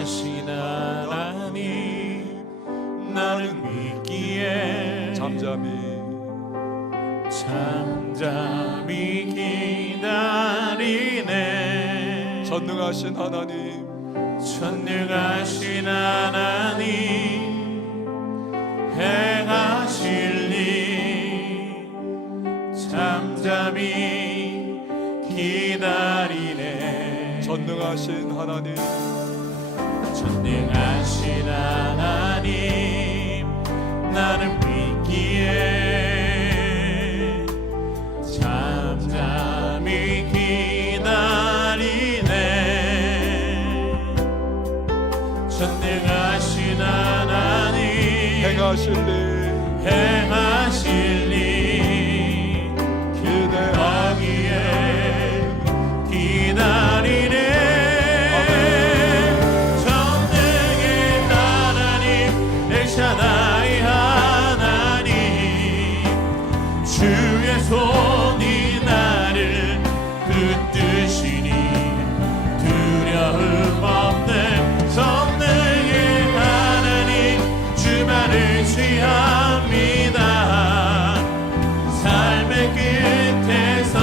전능하신 하나님 나는 믿기에 잠잠히 기다리네. 전능하신 하나님 행하실 일 잠잠히 기다리네. 전능하신 하나님 나는 믿기에 잠잠히 기다리네. 전능하신 하나님 행하실 일 기대하기에 기다리네. 전능의 하나님 엘샤다이 하나님 주의 손이 나를 붙드시니 두려움 없네. 전능의 하나님 주만을 취합니다. 삶의 끝에서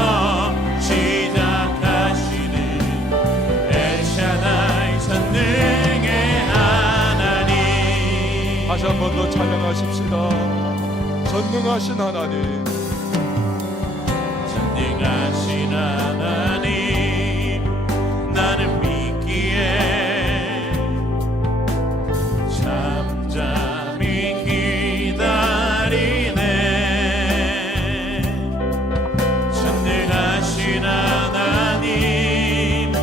시작하시는 엘샤다이 전능의 하나님. 다시 한 번 더 찬양하십시다. 전능하신 하나님 전능하신 하나님 나는 믿기에 잠잠히 기다리네. 전능하신 하나님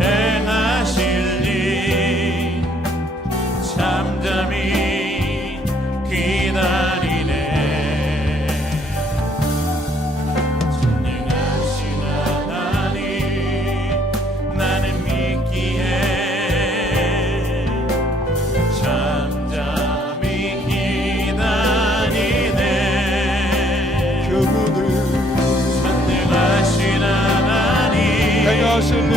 행하실 일 잠잠히 기다리네. 전능하신 하나님 나는 믿기에 잠잠히 기다리네. 그분을 전능하신 하나님 행하실 일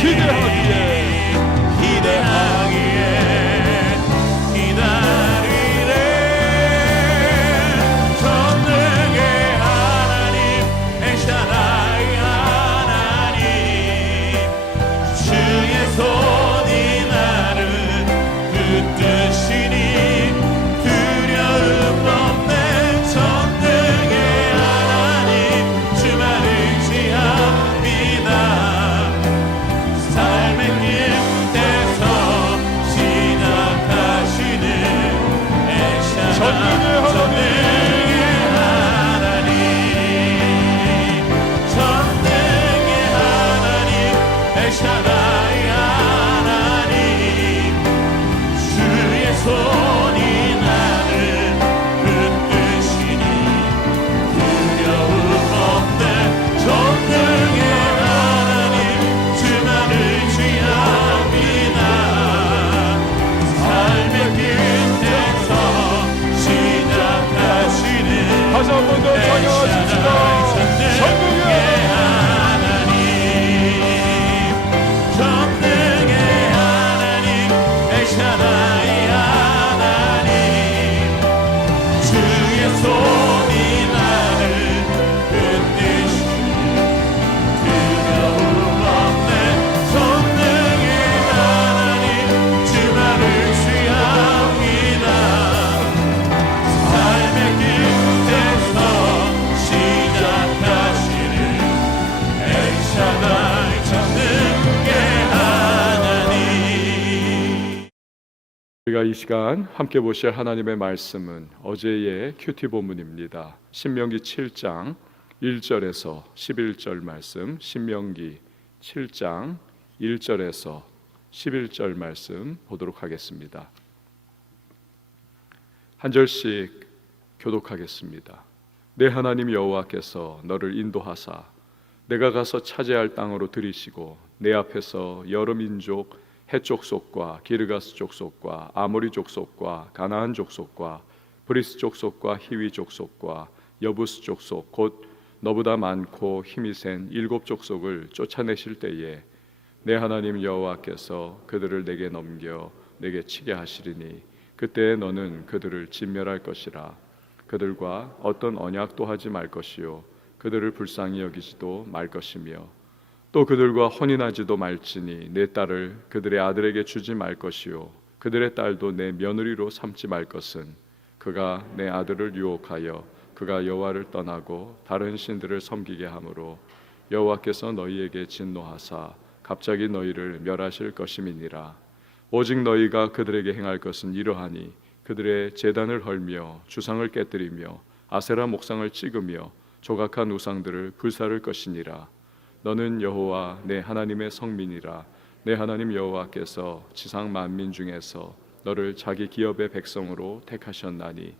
기대하기에 기다리네. 전능의 하나님 엘샤다이 하나님 주의 손이 나를 붙드시니 두려움 없네. 전능의 하나님 주만을 의지합니다. 삶의 길에서 시작하시는 전능의 하나님 엘샤다이 하나님 주의 손이 나를 붙드시니 두려움 없네. 전능의 하나님 주만을 의지합니다. 삶의 끝에서 시작하시는 다시 한 번 더 찬양하십시다. 전능의 전능의 하나님 엘샤다이 하나님 주의 손이 나를 붙드시니 두려움 없네. 전능의 하나님 주만을 의지합니다. 삶의 끝에서 시작하시는 엘샤다이 전능의 하나님. 우리가 이 시간 함께 보실 하나님의 말씀은 어제의 큐티 본문입니다. 신명기 7장 1절에서 11절 말씀, 신명기 7장 1절에서 11절 말씀 보도록 하겠습니다. 한 절씩 교독하겠습니다. 내 하나님 여호와께서 너를 인도하사 내가 가서 차지할 땅으로 들이시고 내 앞에서 여러 민족 헷 족속과 기르가스 족속과 아모리 족속과 가나안 족속과 브리스 족속과 히위 족속과 여부스 족속 곧 너보다 많고 힘이 센 7 족속을 쫓아내실 때에 내 하나님 여호와께서 그들을 내게 넘겨 내게 치게 하시리니 그때 너는 그들을 진멸할 것이라. 그들과 어떤 언약도 하지 말 것이요 그들을 불쌍히 여기지도 말 것이며 또 그들과 혼인하지도 말지니 내 딸을 그들의 아들에게 주지 말 것이요 그들의 딸도 내 며느리로 삼지 말 것은 그가 내 아들을 유혹하여 그가 여호와를 떠나고 다른 신들을 섬기게 하므로 여호와께서 너희에게 진노하사 갑자기 너희를 멸하실 것임이니라. 오직 너희가 그들에게 행할 것은 이러하니 그들의 제단을 헐며 주상을 깨뜨리며 아세라 목상을 찍으며 조각한 우상들을 불사를 것이니라. 너는 여호와 내 하나님의 성민이라. 내 하나님 여호와께서 지상 만민 중에서 너를 자기 기업의 백성으로 택하셨나니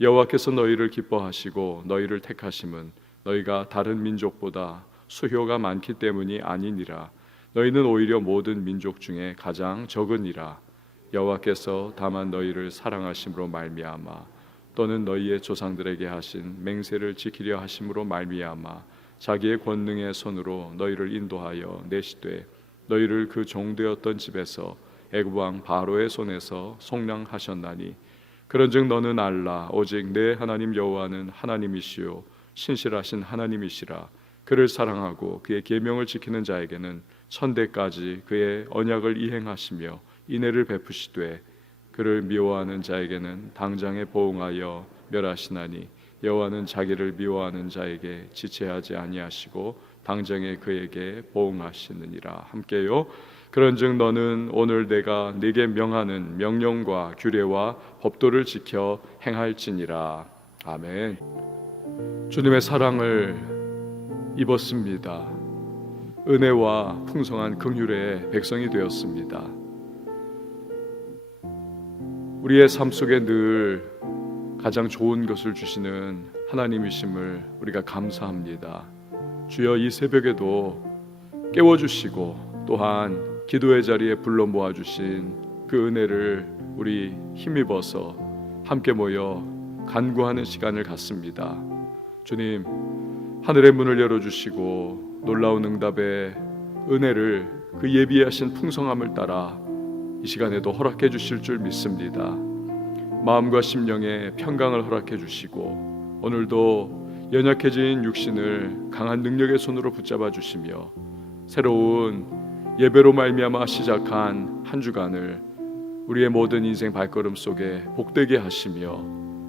여호와께서 너희를 기뻐하시고 너희를 택하심은 너희가 다른 민족보다 수효가 많기 때문이 아니니라. 너희는 오히려 모든 민족 중에 가장 적으니라. 여호와께서 다만 너희를 사랑하심으로 말미암아 또는 너희의 조상들에게 하신 맹세를 지키려 하심으로 말미암아 자기의 권능의 손으로 너희를 인도하여 내시되 너희를 그 종되었던 집에서 애굽 왕 바로의 손에서 속량하셨나니 그런즉 너는 알라. 오직 내 하나님 여호와는 하나님이시요 신실하신 하나님이시라. 그를 사랑하고 그의 계명을 지키는 자에게는 천대까지 그의 언약을 이행하시며 인애를 베푸시되 그를 미워하는 자에게는 당장에 보응하여 멸하시나니 여호와는 자기를 미워하는 자에게 지체하지 아니하시고 당장에 그에게 보응하시느니라. 함께요. 그런즉 너는 오늘 내가 네게 명하는 명령과 규례와 법도를 지켜 행할지니라. 아멘. 주님의 사랑을 입었습니다. 은혜와 풍성한 긍휼의 백성이 되었습니다. 우리의 삶 속에 늘 가장 좋은 것을 주시는 하나님이심을 우리가 감사합니다. 주여 이 새벽에도 깨워주시고 또한 기도의 자리에 불러 모아주신 그 은혜를 우리 힘입어서 함께 모여 간구하는 시간을 갖습니다. 주님, 하늘의 문을 열어주시고 놀라운 응답의 은혜를 그 예비하신 풍성함을 따라 이 시간에도 허락해 주실 줄 믿습니다. 마음과 심령에 평강을 허락해 주시고 오늘도 연약해진 육신을 강한 능력의 손으로 붙잡아 주시며 새로운 예배로 말미암아 시작한 한 주간을 우리의 모든 인생 발걸음 속에 복되게 하시며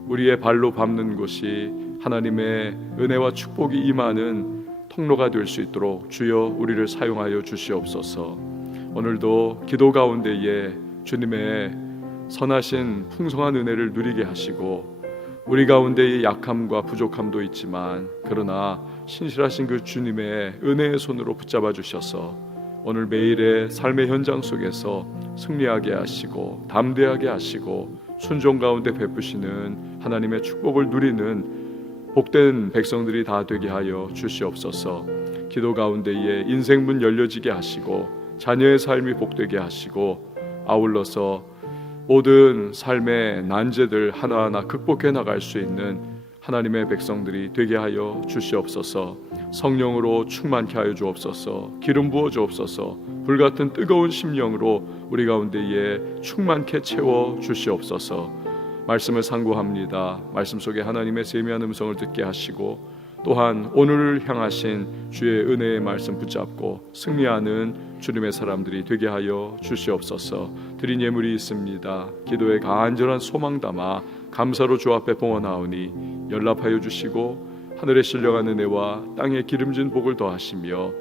우리의 발로 밟는 곳이 하나님의 은혜와 축복이 임하는 통로가 될 수 있도록 주여 우리를 사용하여 주시옵소서. 오늘도 기도 가운데에 주님의 선하신 풍성한 은혜를 누리게 하시고 우리 가운데의 약함과 부족함도 있지만 그러나 신실하신 그 주님의 은혜의 손으로 붙잡아 주셔서 오늘 매일의 삶의 현장 속에서 승리하게 하시고 담대하게 하시고 순종 가운데 베푸시는 하나님의 축복을 누리는 복된 백성들이 다 되게 하여 주시옵소서. 기도 가운데에 인생문 열려지게 하시고 자녀의 삶이 복되게 하시고 아울러서 모든 삶의 난제들 하나하나 극복해 나갈 수 있는 하나님의 백성들이 되게 하여 주시옵소서. 성령으로 충만케 하여 주옵소서. 기름 부어 주옵소서. 불같은 뜨거운 심령으로 우리 가운데에 충만케 채워 주시옵소서. 말씀을 상고합니다. 말씀 속에 하나님의 세미한 음성을 듣게 하시고 또한 오늘을 향하신 주의 은혜의 말씀 붙잡고 승리하는 주님의 사람들이 되게 하여 주시옵소서. 드린 예물이 있습니다. 기도에 간절한 소망 담아 감사로 주 앞에 봉헌하오니 연락하여 주시고 하늘에 신령한 은혜와 땅에 기름진 복을 더하시며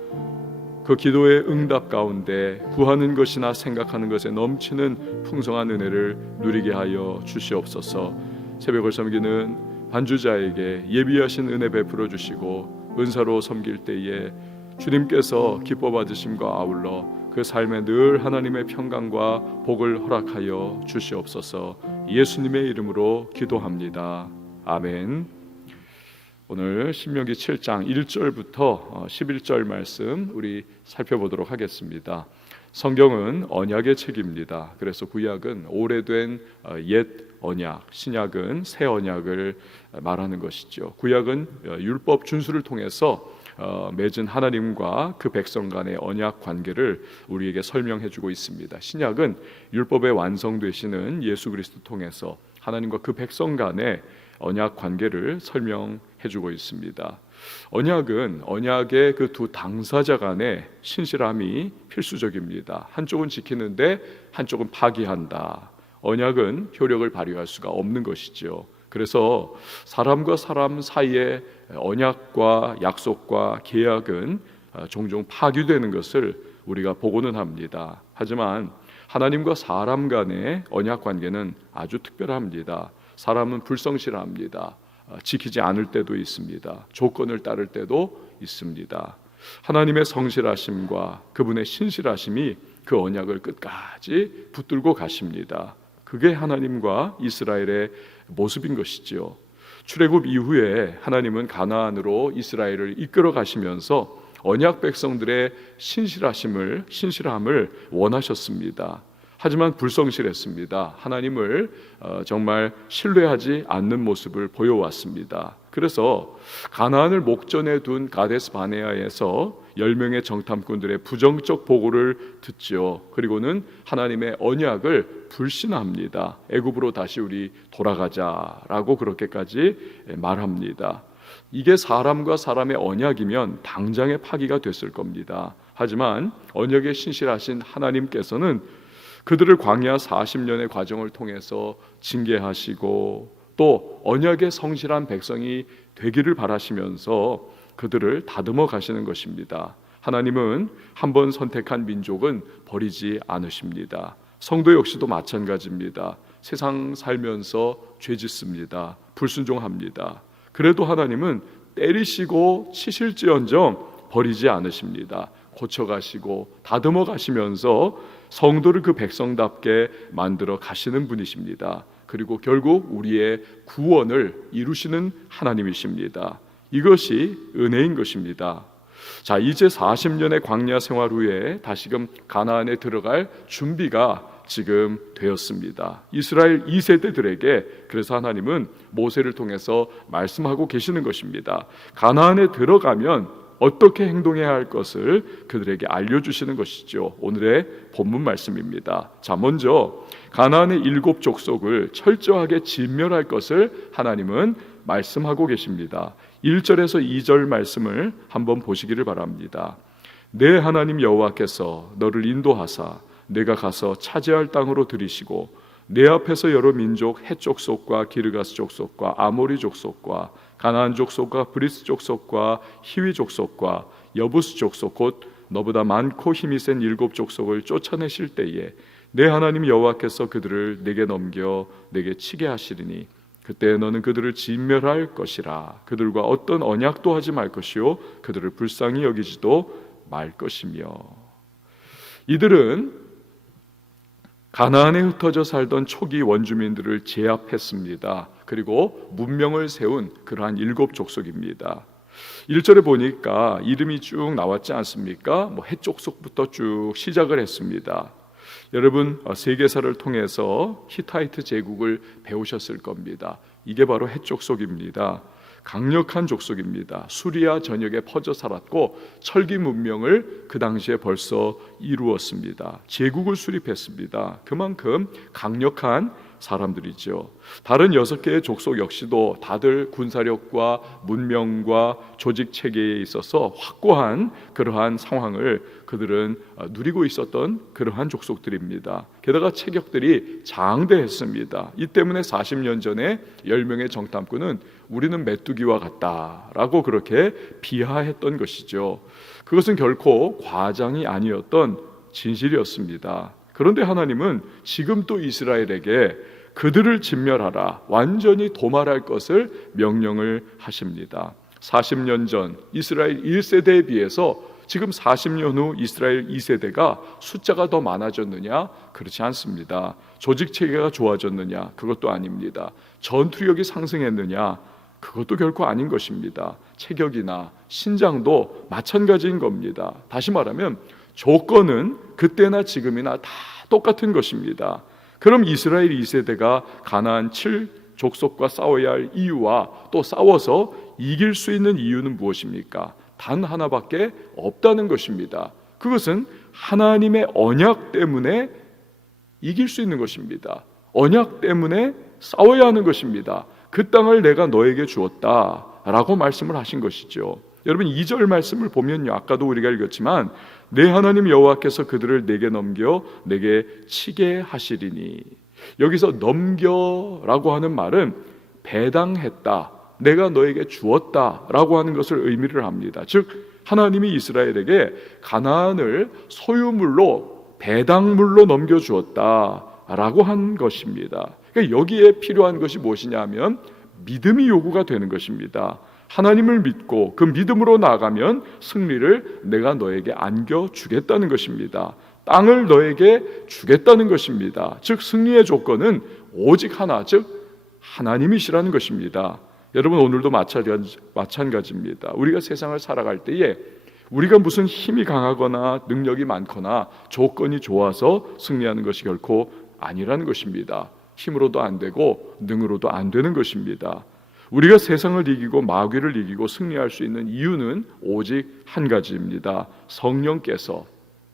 그 기도의 응답 가운데 구하는 것이나 생각하는 것에 넘치는 풍성한 은혜를 누리게 하여 주시옵소서. 새벽을 섬기는 반주자에게 예비하신 은혜 베풀어 주시고 은사로 섬길 때에 주님께서 기뻐 받으심과 아울러 그 삶에 늘 하나님의 평강과 복을 허락하여 주시옵소서. 예수님의 이름으로 기도합니다. 아멘. 오늘 신명기 7장 1절부터 11절 말씀 우리 살펴보도록 하겠습니다. 성경은 언약의 책입니다. 그래서 구약은 오래된 옛 언약, 신약은 새 언약을 말하는 것이죠. 구약은 율법 준수를 통해서 맺은 하나님과 그 백성 간의 언약 관계를 우리에게 설명해 주고 있습니다. 신약은 율법의 완성되시는 예수 그리스도 통해서 하나님과 그 백성 간의 언약 관계를 설명해 주고 있습니다. 언약은 언약의 그 두 당사자 간의 신실함이 필수적입니다. 한쪽은 지키는데 한쪽은 파기한다. 언약은 효력을 발휘할 수가 없는 것이죠. 그래서 사람과 사람 사이의 언약과 약속과 계약은 종종 파기되는 것을 우리가 보고는 합니다. 하지만 하나님과 사람 간의 언약 관계는 아주 특별합니다. 사람은 불성실합니다. 지키지 않을 때도 있습니다. 조건을 따를 때도 있습니다. 하나님의 성실하심과 그분의 신실하심이 그 언약을 끝까지 붙들고 가십니다. 그게 하나님과 이스라엘의 모습인 것이지요. 출애굽 이후에 하나님은 가나안으로 이스라엘을 이끌어 가시면서 언약 백성들의 신실함을 원하셨습니다. 하지만 불성실했습니다. 하나님을 정말 신뢰하지 않는 모습을 보여왔습니다. 그래서 가나안을 목전에 둔 가데스 바네아에서 10명의 정탐꾼들의 부정적 보고를 듣죠. 그리고는 하나님의 언약을 불신합니다. 애굽으로 다시 우리 돌아가자라고 그렇게까지 말합니다. 이게 사람과 사람의 언약이면 당장의 파기가 됐을 겁니다. 하지만 언약에 신실하신 하나님께서는 그들을 광야 40년의 과정을 통해서 징계하시고 또 언약에 성실한 백성이 되기를 바라시면서 그들을 다듬어 가시는 것입니다. 하나님은 한번 선택한 민족은 버리지 않으십니다. 성도 역시도 마찬가지입니다. 세상 살면서 죄 짓습니다. 불순종합니다. 그래도 하나님은 때리시고 치실지언정 버리지 않으십니다. 고쳐가시고 다듬어 가시면서 성도를 그 백성답게 만들어 가시는 분이십니다. 그리고 결국 우리의 구원을 이루시는 하나님이십니다. 이것이 은혜인 것입니다. 자, 이제 40년의 광야 생활 후에 다시금 가나안에 들어갈 준비가 지금 되었습니다. 이스라엘 2세대들에게 그래서 하나님은 모세를 통해서 말씀하고 계시는 것입니다. 가나안에 들어가면 어떻게 행동해야 할 것을 그들에게 알려주시는 것이죠. 오늘의 본문 말씀입니다. 자, 먼저 가나안의 7 족속을 철저하게 진멸할 것을 하나님은 말씀하고 계십니다. 1절에서 2절 말씀을 한번 보시기를 바랍니다. 내 하나님 여호와께서 너를 인도하사 내가 가서 차지할 땅으로 들이시고 내 앞에서 여러 민족 헷 족속과 기르가스 족속과 아모리 족속과 가나안 족속과 브리스 족속과 히위 족속과 여부스 족속 곧 너보다 많고 힘이 센 7 족속을 쫓아내실 때에 내 하나님 여호와께서 그들을 내게 넘겨 내게 치게 하시리니 그때 너는 그들을 진멸할 것이라. 그들과 어떤 언약도 하지 말 것이요 그들을 불쌍히 여기지도 말 것이며. 이들은 가나안에 흩어져 살던 초기 원주민들을 제압했습니다. 그리고 문명을 세운 그러한 7 족속입니다. 1절에 보니까 이름이 쭉 나왔지 않습니까? 헷 족속부터 쭉 시작을 했습니다. 여러분 세계사를 통해서 히타이트 제국을 배우셨을 겁니다. 이게 바로 헷 족속입니다. 강력한 족속입니다. 수리아 전역에 퍼져 살았고 철기 문명을 그 당시에 벌써 이루었습니다. 제국을 수립했습니다. 그만큼 강력한 사람들이죠. 다른 6개의 족속 역시도 다들 군사력과 문명과 조직 체계에 있어서 확고한 그러한 상황을 그들은 누리고 있었던 그러한 족속들입니다. 게다가 체격들이 장대했습니다. 이 때문에 40년 전에 10명의 정탐꾼은 우리는 메뚜기와 같다라고 그렇게 비하했던 것이죠. 그것은 결코 과장이 아니었던 진실이었습니다. 그런데 하나님은 지금 또 이스라엘에게 그들을 진멸하라, 완전히 도말할 것을 명령을 하십니다. 40년 전 이스라엘 1세대에 비해서 지금 40년 후 이스라엘 2세대가 숫자가 더 많아졌느냐? 그렇지 않습니다. 조직 체계가 좋아졌느냐? 그것도 아닙니다. 전투력이 상승했느냐? 그것도 결코 아닌 것입니다. 체격이나 신장도 마찬가지인 겁니다. 다시 말하면 조건은 그때나 지금이나 다 똑같은 것입니다. 그럼 이스라엘 2세대가 가나안 7 족속과 싸워야 할 이유와 또 싸워서 이길 수 있는 이유는 무엇입니까? 단 하나밖에 없다는 것입니다. 그것은 하나님의 언약 때문에 이길 수 있는 것입니다. 언약 때문에 싸워야 하는 것입니다. 그 땅을 내가 너에게 주었다 라고 말씀을 하신 것이죠. 여러분 2절 말씀을 보면요, 아까도 우리가 읽었지만 내 하나님 여호와께서 그들을 내게 넘겨 내게 치게 하시리니, 여기서 넘겨라고 하는 말은 배당했다, 내가 너에게 주었다 라고 하는 것을 의미를 합니다. 즉 하나님이 이스라엘에게 가나안을 소유물로, 배당물로 넘겨주었다 라고 한 것입니다. 그러니까 여기에 필요한 것이 무엇이냐면 믿음이 요구가 되는 것입니다. 하나님을 믿고 그 믿음으로 나아가면 승리를 내가 너에게 안겨주겠다는 것입니다. 땅을 너에게 주겠다는 것입니다. 즉 승리의 조건은 오직 하나, 즉 하나님이시라는 것입니다. 여러분 오늘도 마찬가지입니다. 우리가 세상을 살아갈 때에 우리가 무슨 힘이 강하거나 능력이 많거나 조건이 좋아서 승리하는 것이 결코 아니라는 것입니다. 힘으로도 안 되고 능으로도 안 되는 것입니다. 우리가 세상을 이기고 마귀를 이기고 승리할 수 있는 이유는 오직 한 가지입니다. 성령께서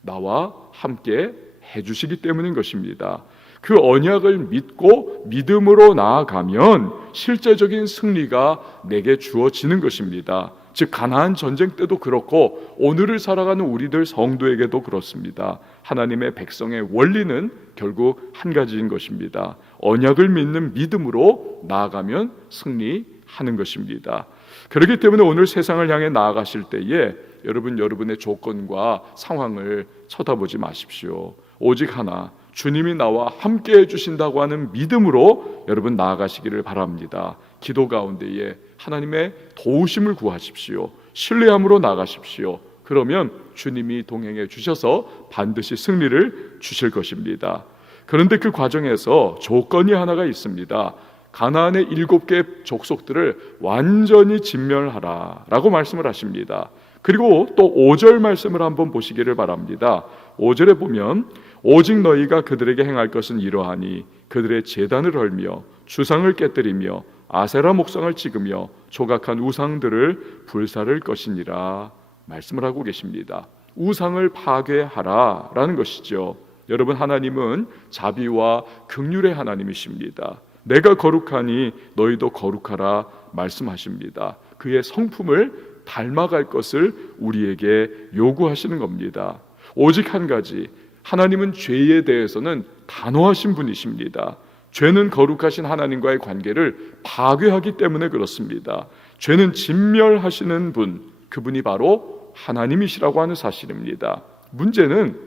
나와 함께 해주시기 때문인 것입니다. 그 언약을 믿고 믿음으로 나아가면 실제적인 승리가 내게 주어지는 것입니다. 즉 가나안 전쟁 때도 그렇고 오늘을 살아가는 우리들 성도에게도 그렇습니다. 하나님의 백성의 원리는 결국 한 가지인 것입니다. 언약을 믿는 믿음으로 나아가면 승리하는 것입니다. 그렇기 때문에 오늘 세상을 향해 나아가실 때에 여러분의 조건과 상황을 쳐다보지 마십시오. 오직 하나, 주님이 나와 함께 해주신다고 하는 믿음으로 여러분 나아가시기를 바랍니다. 기도 가운데에 하나님의 도우심을 구하십시오. 신뢰함으로 나가십시오. 그러면 주님이 동행해 주셔서 반드시 승리를 주실 것입니다. 그런데 그 과정에서 조건이 하나가 있습니다. 가나안의 7개 족속들을 완전히 진멸하라 라고 말씀을 하십니다. 그리고 또 5절 말씀을 한번 보시기를 바랍니다. 5절에 보면 오직 너희가 그들에게 행할 것은 이러하니 그들의 제단을 헐며 주상을 깨뜨리며 아세라 목상을 찍으며 조각한 우상들을 불사를 것이니라 말씀을 하고 계십니다. 우상을 파괴하라 라는 것이죠. 여러분 하나님은 자비와 긍휼의 하나님이십니다. 내가 거룩하니 너희도 거룩하라 말씀하십니다. 그의 성품을 닮아갈 것을 우리에게 요구하시는 겁니다. 오직 한 가지, 하나님은 죄에 대해서는 단호하신 분이십니다. 죄는 거룩하신 하나님과의 관계를 파괴하기 때문에 그렇습니다. 죄는 진멸하시는 분, 그분이 바로 하나님이시라고 하는 사실입니다. 문제는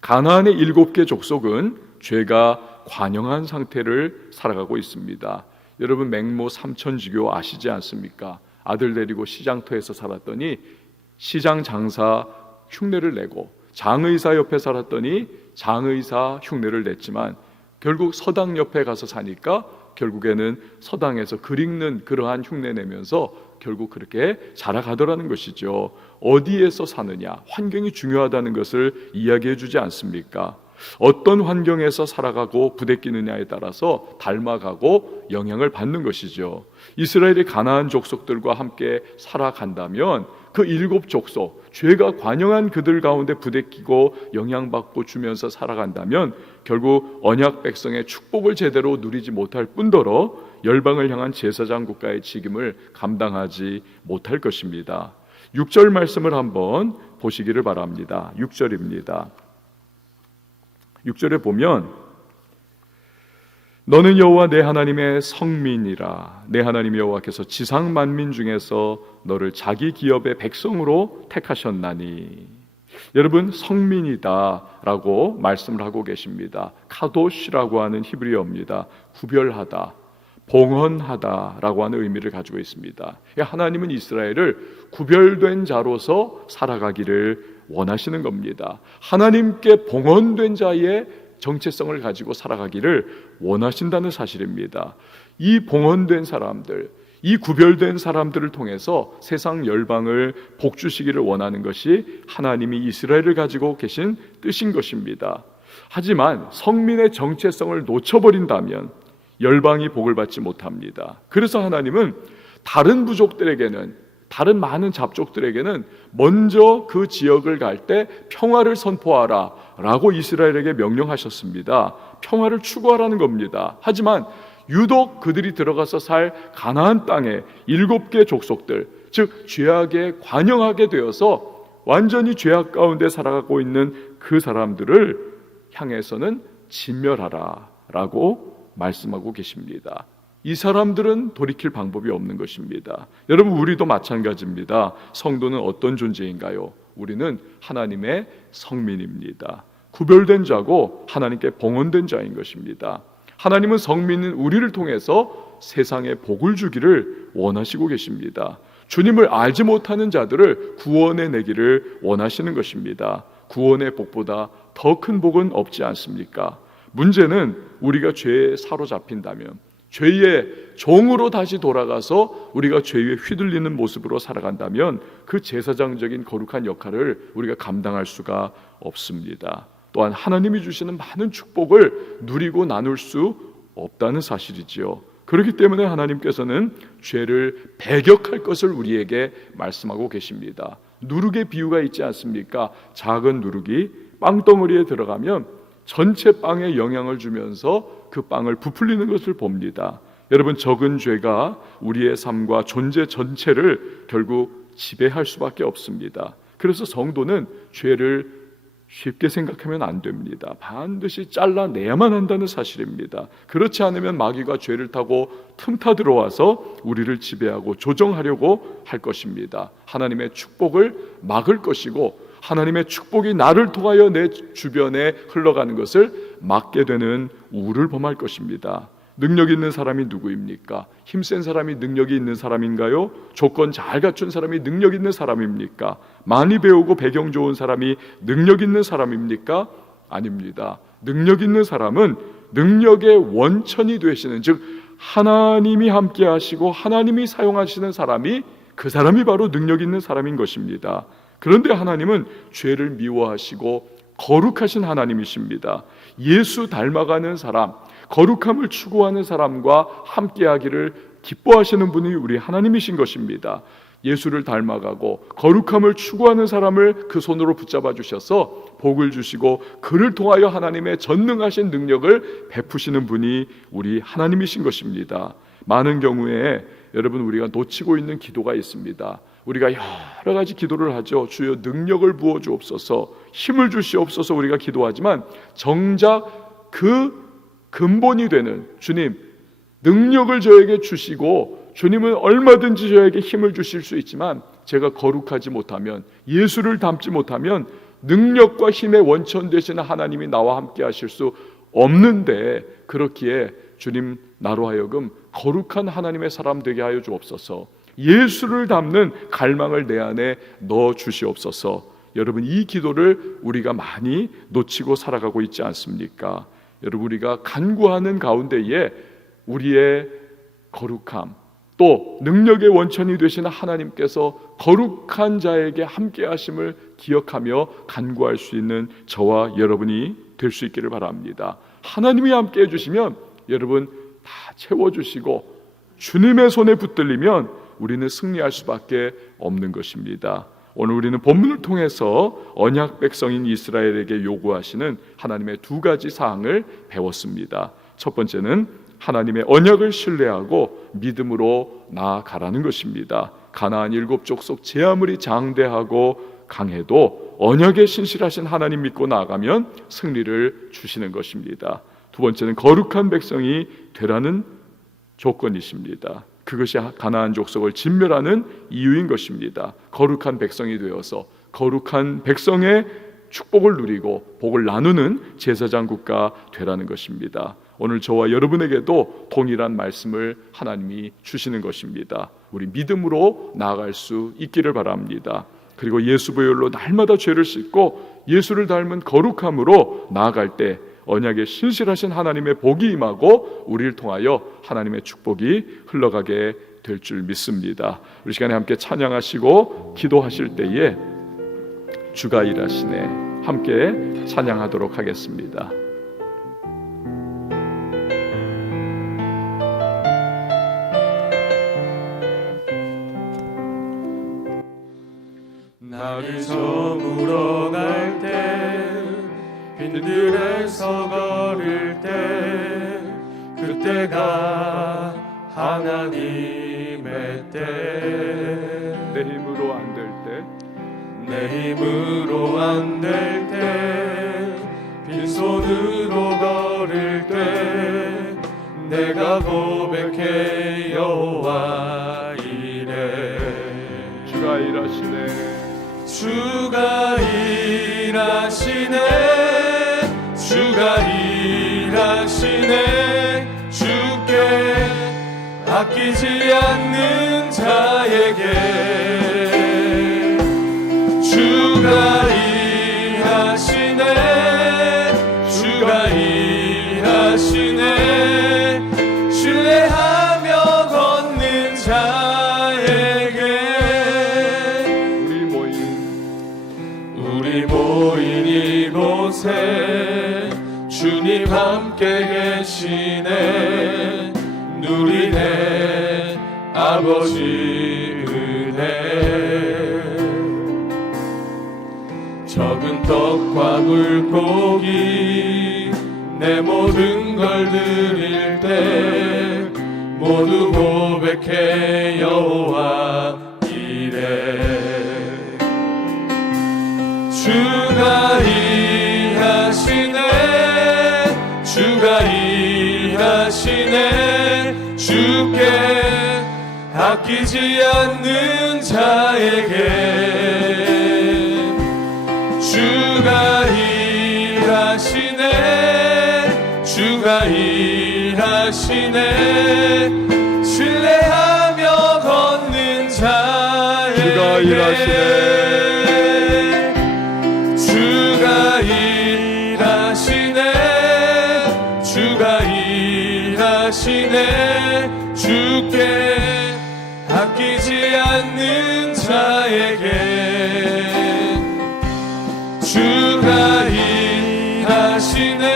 가나안의 7개 족속은 죄가 관영한 상태를 살아가고 있습니다. 여러분 맹모 삼천지교 아시지 않습니까? 아들 데리고 시장터에서 살았더니 시장 장사 흉내를 내고 장의사 옆에 살았더니 장의사 흉내를 냈지만 결국 서당 옆에 가서 사니까 결국에는 서당에서 글 읽는 그러한 흉내 내면서 결국 그렇게 자라가더라는 것이죠. 어디에서 사느냐, 환경이 중요하다는 것을 이야기해 주지 않습니까? 어떤 환경에서 살아가고 부대끼느냐에 따라서 닮아가고 영향을 받는 것이죠. 이스라엘이 가나안 족속들과 함께 살아간다면 그 7족속, 죄가 관영한 그들 가운데 부대끼고 영향받고 주면서 살아간다면 결국 언약 백성의 축복을 제대로 누리지 못할 뿐더러 열방을 향한 제사장 국가의 책임을 감당하지 못할 것입니다. 6절 말씀을 한번 보시기를 바랍니다. 6절입니다. 6절에 보면 너는 여호와 내 하나님의 성민이라. 내 하나님 여호와께서 지상 만민 중에서 너를 자기 기업의 백성으로 택하셨나니. 여러분 성민이다 라고 말씀을 하고 계십니다. 카도시라고 하는 히브리어입니다. 구별하다, 봉헌하다 라고 하는 의미를 가지고 있습니다. 하나님은 이스라엘을 구별된 자로서 살아가기를 원하시는 겁니다. 하나님께 봉헌된 자의 정체성을 가지고 살아가기를 원하신다는 사실입니다. 이 봉헌된 사람들, 이 구별된 사람들을 통해서 세상 열방을 복주시기를 원하는 것이 하나님이 이스라엘을 가지고 계신 뜻인 것입니다. 하지만 성민의 정체성을 놓쳐버린다면 열방이 복을 받지 못합니다. 그래서 하나님은 다른 부족들에게는 다른 많은 잡족들에게는 먼저 그 지역을 갈 때 평화를 선포하라 라고 이스라엘에게 명령하셨습니다. 평화를 추구하라는 겁니다. 하지만 유독 그들이 들어가서 살 가나안 땅에 7개 족속들, 즉 죄악에 관영하게 되어서 완전히 죄악 가운데 살아가고 있는 그 사람들을 향해서는 진멸하라 라고 말씀하고 계십니다. 이 사람들은 돌이킬 방법이 없는 것입니다. 여러분, 우리도 마찬가지입니다. 성도는 어떤 존재인가요? 우리는 하나님의 성민입니다. 구별된 자고 하나님께 봉헌된 자인 것입니다. 하나님은 성민인 우리를 통해서 세상에 복을 주기를 원하시고 계십니다. 주님을 알지 못하는 자들을 구원해 내기를 원하시는 것입니다. 구원의 복보다 더 큰 복은 없지 않습니까? 문제는 우리가 죄에 사로잡힌다면, 죄의 종으로 다시 돌아가서 우리가 죄에 휘둘리는 모습으로 살아간다면 그 제사장적인 거룩한 역할을 우리가 감당할 수가 없습니다. 또한 하나님이 주시는 많은 축복을 누리고 나눌 수 없다는 사실이지요. 그렇기 때문에 하나님께서는 죄를 배격할 것을 우리에게 말씀하고 계십니다. 누룩의 비유가 있지 않습니까? 작은 누룩이 빵덩어리에 들어가면 전체 빵에 영향을 주면서 그 빵을 부풀리는 것을 봅니다. 여러분, 적은 죄가 우리의 삶과 존재 전체를 결국 지배할 수밖에 없습니다. 그래서 성도는 죄를 쉽게 생각하면 안 됩니다. 반드시 잘라내야만 한다는 사실입니다. 그렇지 않으면 마귀가 죄를 타고 틈타 들어와서 우리를 지배하고 조정하려고 할 것입니다. 하나님의 축복을 막을 것이고, 하나님의 축복이 나를 통하여 내 주변에 흘러가는 것을 막게 되는 우를 범할 것입니다. 능력 있는 사람이 누구입니까? 힘센 사람이 능력이 있는 사람인가요? 조건 잘 갖춘 사람이 능력 있는 사람입니까? 많이 배우고 배경 좋은 사람이 능력 있는 사람입니까? 아닙니다. 능력 있는 사람은 능력의 원천이 되시는, 즉 하나님이 함께 하시고 하나님이 사용하시는 사람이, 그 사람이 바로 능력 있는 사람인 것입니다. 그런데 하나님은 죄를 미워하시고 거룩하신 하나님이십니다. 예수 닮아가는 사람, 거룩함을 추구하는 사람과 함께하기를 기뻐하시는 분이 우리 하나님이신 것입니다. 예수를 닮아가고 거룩함을 추구하는 사람을 그 손으로 붙잡아 주셔서 복을 주시고 그를 통하여 하나님의 전능하신 능력을 베푸시는 분이 우리 하나님이신 것입니다. 많은 경우에 여러분, 우리가 놓치고 있는 기도가 있습니다. 우리가 여러 가지 기도를 하죠. 주여 능력을 부어 주옵소서, 힘을 주시옵소서 우리가 기도하지만 정작 그 근본이 되는 주님, 능력을 저에게 주시고 주님은 얼마든지 저에게 힘을 주실 수 있지만 제가 거룩하지 못하면, 예수를 닮지 못하면 능력과 힘의 원천 되시는 하나님이 나와 함께 하실 수 없는데, 그렇기에 주님, 나로 하여금 거룩한 하나님의 사람 되게 하여 주옵소서, 예수를 닮는 갈망을 내 안에 넣어 주시옵소서. 여러분, 이 기도를 우리가 많이 놓치고 살아가고 있지 않습니까? 여러분, 우리가 간구하는 가운데에 우리의 거룩함, 또 능력의 원천이 되시는 하나님께서 거룩한 자에게 함께 하심을 기억하며 간구할 수 있는 저와 여러분이 될 수 있기를 바랍니다. 하나님이 함께 해주시면 여러분 다 채워주시고, 주님의 손에 붙들리면 우리는 승리할 수밖에 없는 것입니다. 오늘 우리는 본문을 통해서 언약 백성인 이스라엘에게 요구하시는 하나님의 두 가지 사항을 배웠습니다. 첫 번째는 하나님의 언약을 신뢰하고 믿음으로 나아가라는 것입니다. 가나안 7족속 제 아무리 장대하고 강해도 언약에 신실하신 하나님 믿고 나아가면 승리를 주시는 것입니다. 두 번째는 거룩한 백성이 되라는 조건이십니다. 그것이 가나안 족속을 진멸하는 이유인 것입니다. 거룩한 백성이 되어서 거룩한 백성의 축복을 누리고 복을 나누는 제사장 국가 되라는 것입니다. 오늘 저와 여러분에게도 동일한 말씀을 하나님이 주시는 것입니다. 우리 믿음으로 나아갈 수 있기를 바랍니다. 그리고 예수 보혈로 날마다 죄를 씻고 예수를 닮은 거룩함으로 나아갈 때 언약에 신실하신 하나님의 복이 임하고 우리를 통하여 하나님의 축복이 흘러가게 될 줄 믿습니다. 우리 시간에 함께 찬양하시고 기도하실 때에 주가 일하시네 함께 찬양하도록 하겠습니다. 힘들에서 걸을 때 그때가 하나님의 때 내 힘으로 안 될 때 내 힘으로 안 될 때 빈손으로 걸을 때 내가 고백해 여호와 이래 주가 일하시네 주가 일하시네 주가 일하시네 주께 아끼지 않는 자에게 주가 일하시네 주가 일하시네 신뢰하며 걷는 자에게 우리 모인 이곳에 주님 함께 계시네 누리네 아버지 은혜 적은 떡과 물고기 내 모든 걸 드릴 때 모두 고백해 여호와 이래 주가 일하시네 주가 일하시네 주께 아끼지 않는 자에게 주가 일하시네 주가 일하시네 신뢰하며 걷는 자에게 주가 일하시네 주가 일하시네 주가 일하시네 주께 아끼지 않는 자에게 주가 일하시네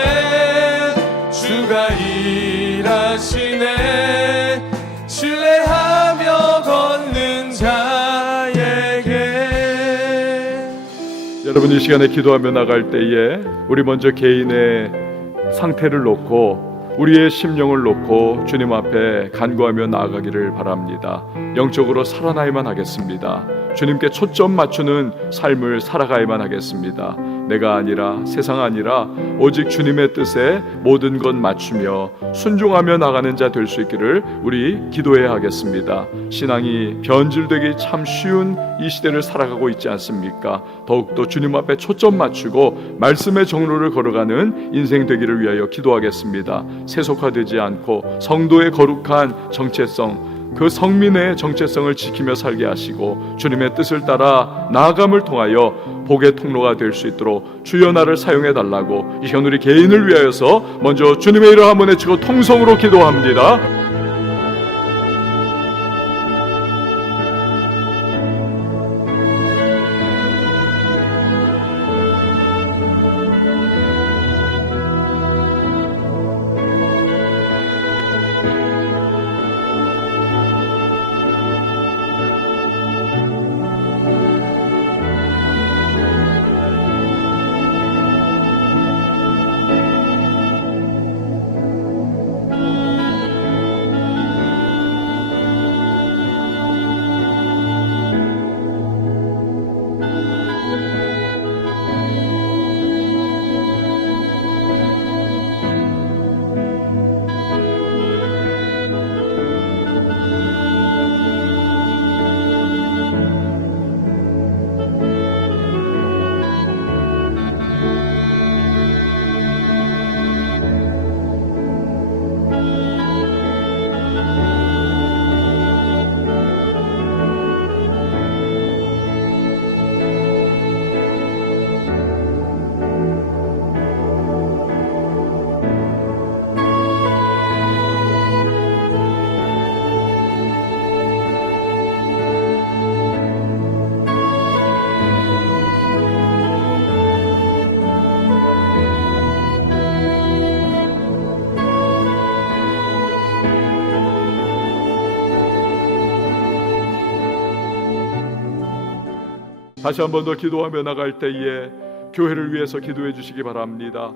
주가 일하시네 신뢰하며 걷는 자에게 여러분 이 시간에 기도하며 나갈 때에 우리 먼저 개인의 상태를 놓고 우리의 심령을 놓고 주님 앞에 간구하며 나아가기를 바랍니다. 영적으로 살아나야만 하겠습니다. 주님께 초점 맞추는 삶을 살아가야만 하겠습니다. 내가 아니라 세상 아니라 오직 주님의 뜻에 모든 것 맞추며 순종하며 나가는 자 될 수 있기를 우리 기도해야 하겠습니다. 신앙이 변질되기 참 쉬운 이 시대를 살아가고 있지 않습니까? 더욱더 주님 앞에 초점 맞추고 말씀의 정로를 걸어가는 인생 되기를 위하여 기도하겠습니다. 세속화되지 않고 성도의 거룩한 정체성 그 성민의 정체성을 지키며 살게 하시고 주님의 뜻을 따라 나아감을 통하여 복의 통로가 될 수 있도록 주여 나를 사용해 달라고 이 시간 우리 개인을 위하여서 먼저 주님의 이름 한번 외치고 통성으로 기도합니다. 다시 한 번 더 기도하며 나갈 때에 교회를 위해서 기도해 주시기 바랍니다.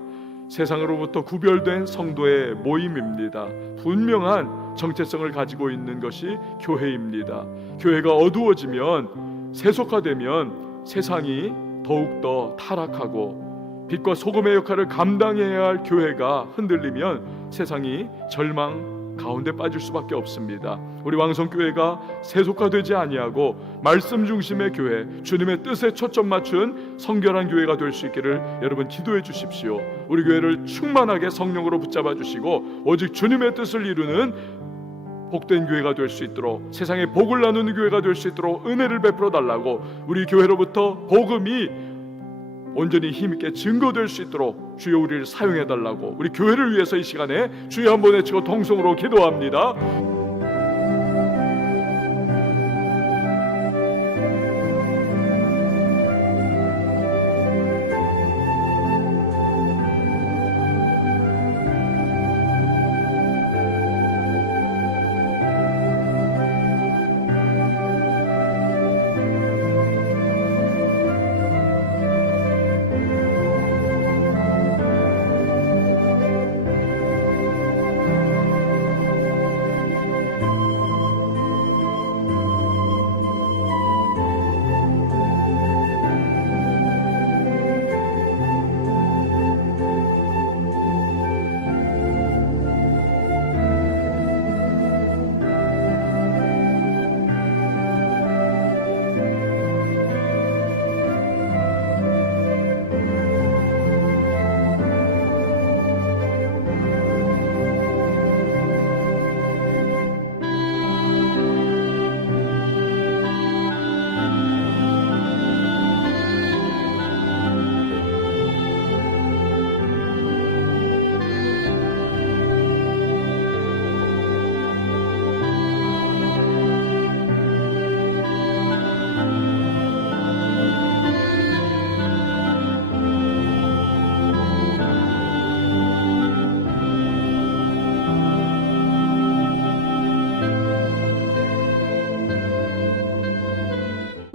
세상으로부터 구별된 성도의 모임입니다. 분명한 정체성을 가지고 있는 것이 교회입니다. 교회가 어두워지면, 세속화되면 세상이 더욱더 타락하고, 빛과 소금의 역할을 감당해야 할 교회가 흔들리면 세상이 절망 가운데 빠질 수밖에 없습니다. 우리 왕성교회가 세속화되지 아니하고 말씀 중심의 교회, 주님의 뜻에 초점 맞춘 성결한 교회가 될 수 있기를 여러분 기도해 주십시오. 우리 교회를 충만하게 성령으로 붙잡아 주시고 오직 주님의 뜻을 이루는 복된 교회가 될 수 있도록, 세상에 복을 나누는 교회가 될 수 있도록 은혜를 베풀어 달라고, 우리 교회로부터 복음이 온전히 힘있게 증거될 수 있도록 주여 우리를 사용해 달라고, 우리 교회를 위해서 이 시간에 주여 한번 외치고 통성으로 기도합니다.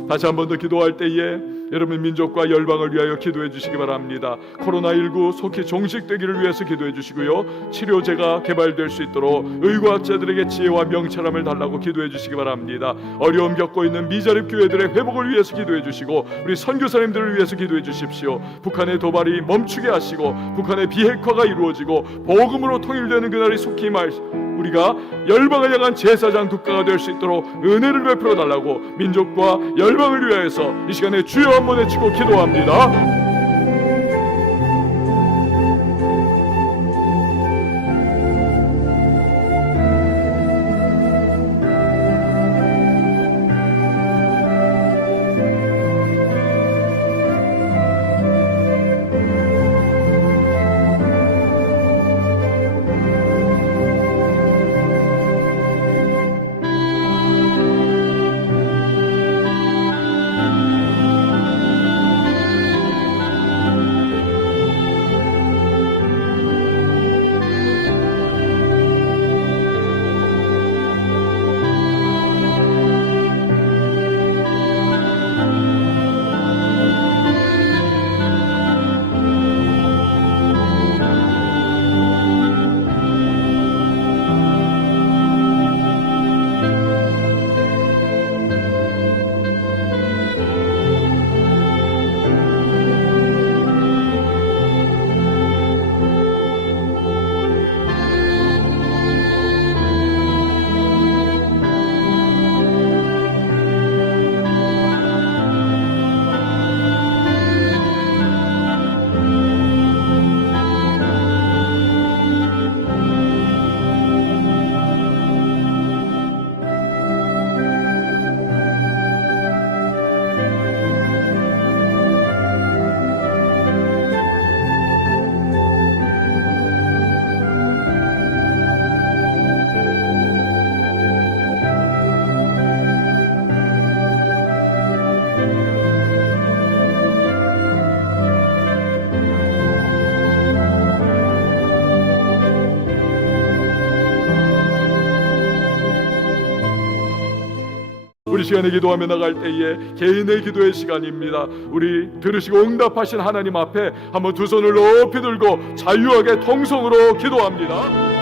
다시 한 번 더 기도할 때에 여러분 민족과 열방을 위하여 기도해 주시기 바랍니다. 코로나19 속히 종식되기를 위해서 기도해 주시고요, 치료제가 개발될 수 있도록 의과학자들에게 지혜와 명철함을 달라고 기도해 주시기 바랍니다. 어려움 겪고 있는 미자립 교회들의 회복을 위해서 기도해 주시고, 우리 선교사님들을 위해서 기도해 주십시오. 북한의 도발이 멈추게 하시고 북한의 비핵화가 이루어지고 복음으로 통일되는 그날이 속히 우리가 열방을 향한 제사장 국가가 될 수 있도록 은혜를 베풀어 달라고, 민족과 열방을 위하여서 이 시간에 주여 한번 외치고 기도합니다. 시간에 기도하며 나갈 때에 개인의 기도의 시간입니다. 우리 들으시고 응답하신 하나님 앞에 한번 두 손을 높이 들고 자유하게 통성으로 기도합니다.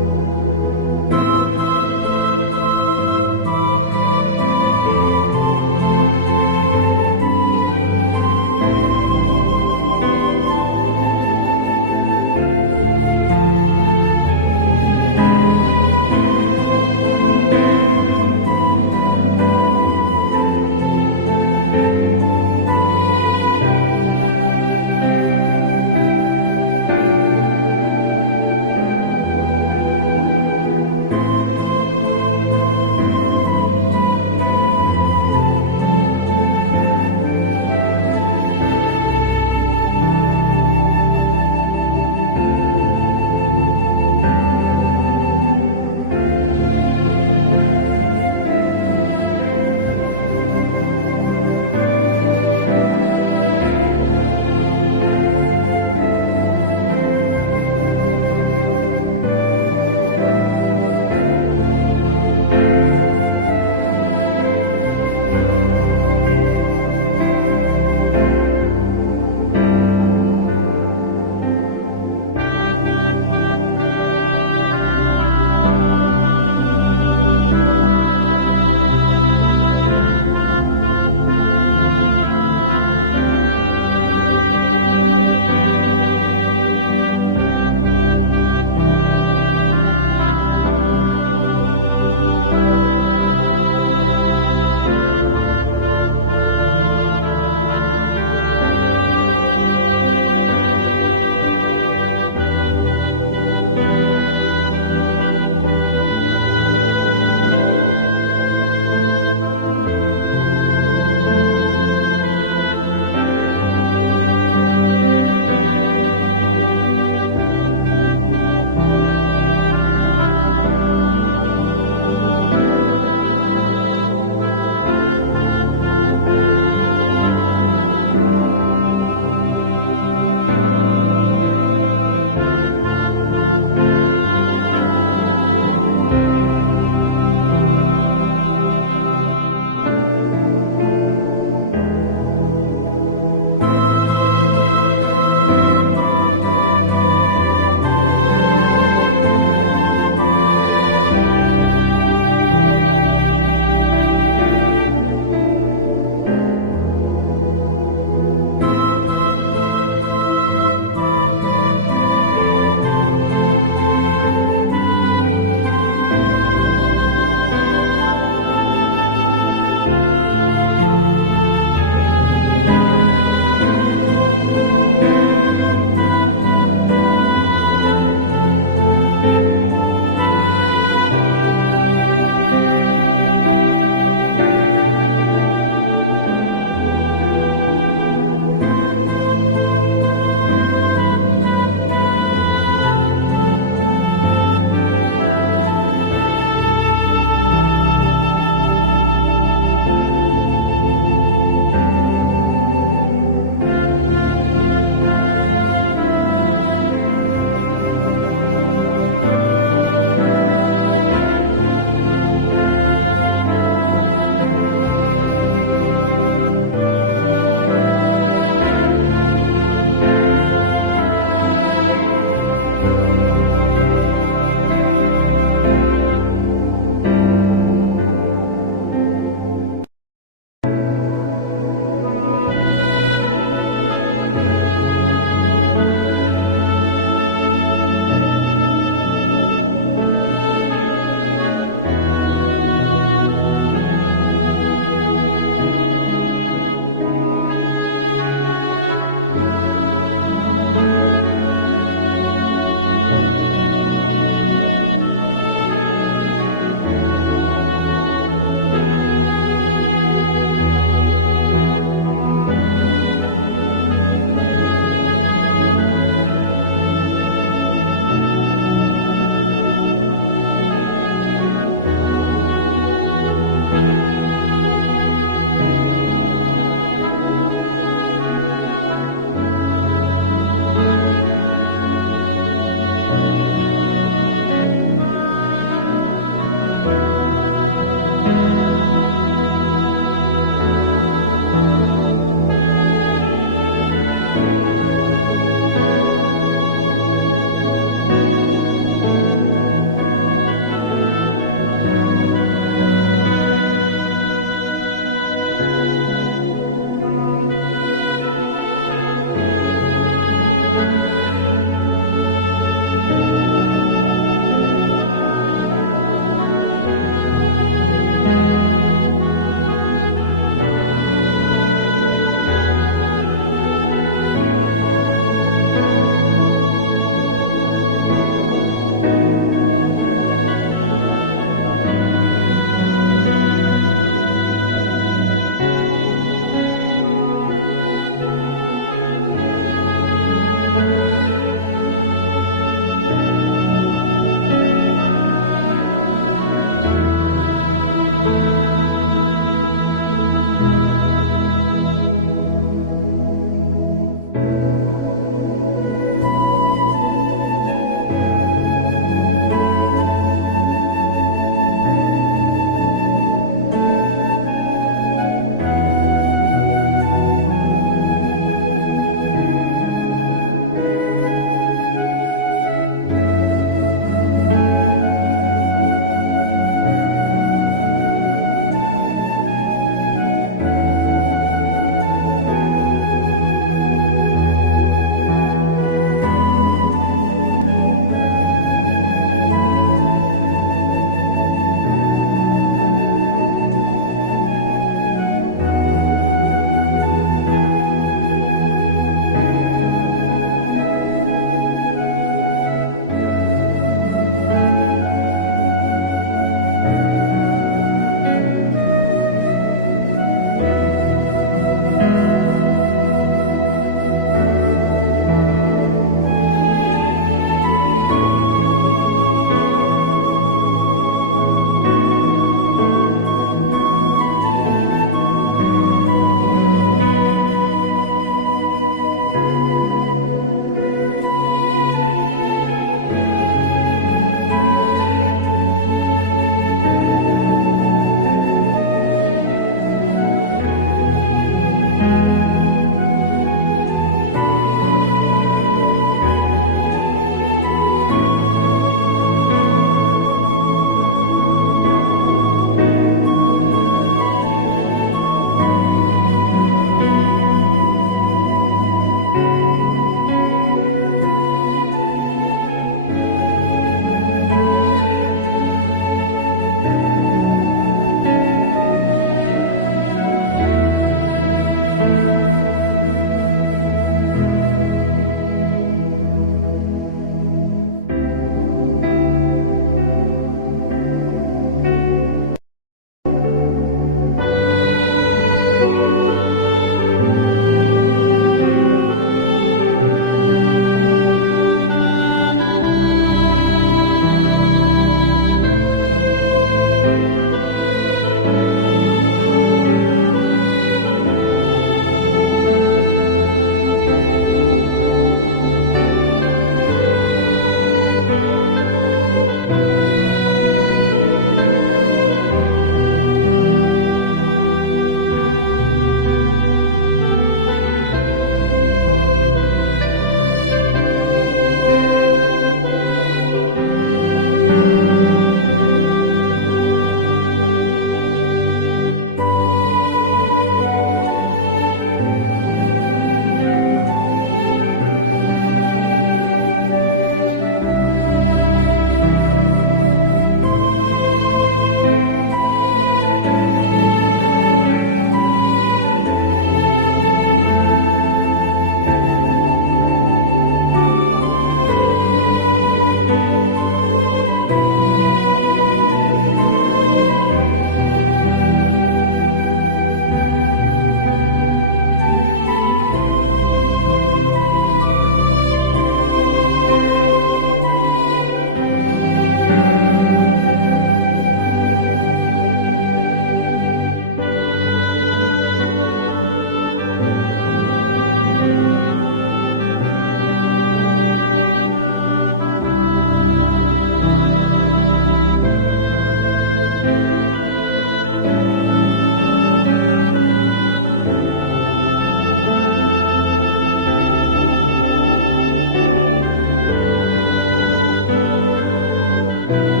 주